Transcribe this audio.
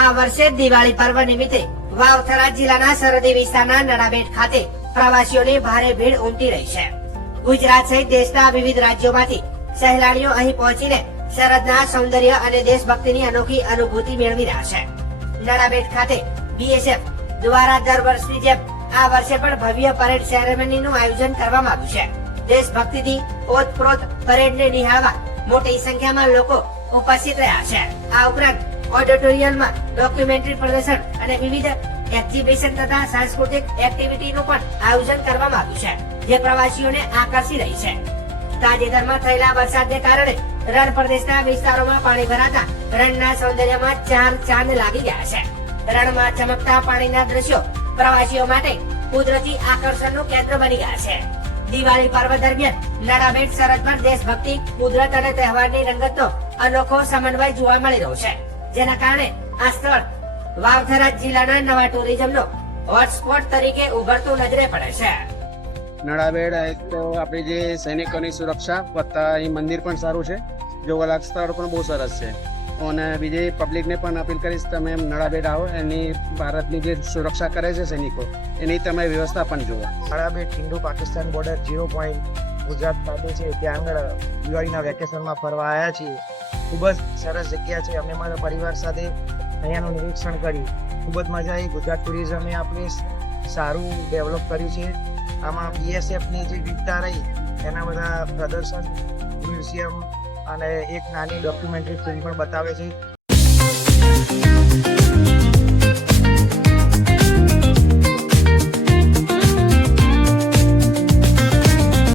આ વર્ષે દિવાળી પર્વ નિમિત્તે વાવથરા જિલ્લાના સરહદી વિસ્તારના નડાબેટ ખાતે પ્રવાસીઓની ભારે ભીડ ઉમટી રહી છે. ગુજરાત સહિત દેશના વિવિધ રાજ્યોમાંથી સહેલાણીઓ અહીં પહોંચીને સરહદના સૌંદર્ય અને દેશભક્તિની અનોખી અનુભૂતિ મેળવી રહ્યા છે. નડાબેટ ખાતે બીએસએફ દ્વારા દર વર્ષની જેમ આ વર્ષે પણ ભવ્ય પરેડ સેરેમનીનું આયોજન કરવામાં આવ્યું છે. દેશભક્તિથી ઓતપ્રોત પરેડને નિહાળવા મોટી સંખ્યામાં લોકો ઉપસ્થિત રહ્યા છે. આ ઉપરાંત ઓડિટોરિયમમાં ડોક્યુમેન્ટરી પ્રદર્શન અને વિવિધ એક્ઝિબિશન તથા સાંસ્કૃતિક એક્ટિવિટીનું પણ આયોજન કરવામાં આવ્યું છે, જે પ્રવાસીઓને આકર્ષી રહી છે. તાજેતરમાં થયેલા વરસાદને કારણે રણ પ્રદેશના વિસ્તારોમાં પાણી ભરાતા રણના સૌંદર્યમાં ચાર ચાંદ લાગી ગયા છે. રણમાં ચમકતા પાણીના દ્રશ્યો પ્રવાસીઓ માટે કુદરતી આકર્ષણનું કેન્દ્ર બની ગયા છે. દિવાળી પર્વ દરમિયાન નડાબેટ સરહદ પર દેશભક્તિ, કુદરત અને તહેવારની રંગતનો અનોખો સમન્વય જોવા મળી રહ્યો છે. જેના કારણે આ સ્થળ વાવથરા જિલ્લાના નવા ટુરિઝમનો હોટસ્પોટ તરીકે ઉભરતું નજરે પડે છે. નળાબેડ એક તો આપણી જે સૈનિકોની સુરક્ષા વત્તા અહીં મંદિર પણ સારું છે. જોવાલાયક સ્થળ પણ બહુ સરસ છે. અને બીજી પબ્લિકને પણ અપીલ કરીશ તમે નળાબેડ આવો એની ભારતની જે સુરક્ષા કરે છે સૈનિકો એની તમે વ્યવસ્થા પણ જુઓ. કાળાબેટ Hindu Pakistan border zero point Gujarat પાસે છે ત્યાં આગળ દિવાળીના વેકેશનમાં ફરવા આવ્યા છીએ. ખૂબ જ સરસ જગ્યા છે. અમે મારા પરિવાર સાથે અહીંયાનું નિરીક્ષણ કર્યું. ખૂબ જ મજા આવી. ગુજરાત ટુરિઝમે આપણે સારું ડેવલપ કર્યું છે. આમાં બીએસએફની જે વિવિધતા રહી, એના બધા પ્રદર્શન, મ્યુઝિયમ અને એક નાની ડોક્યુમેન્ટરી ફિલ્મ પણ બતાવે છે.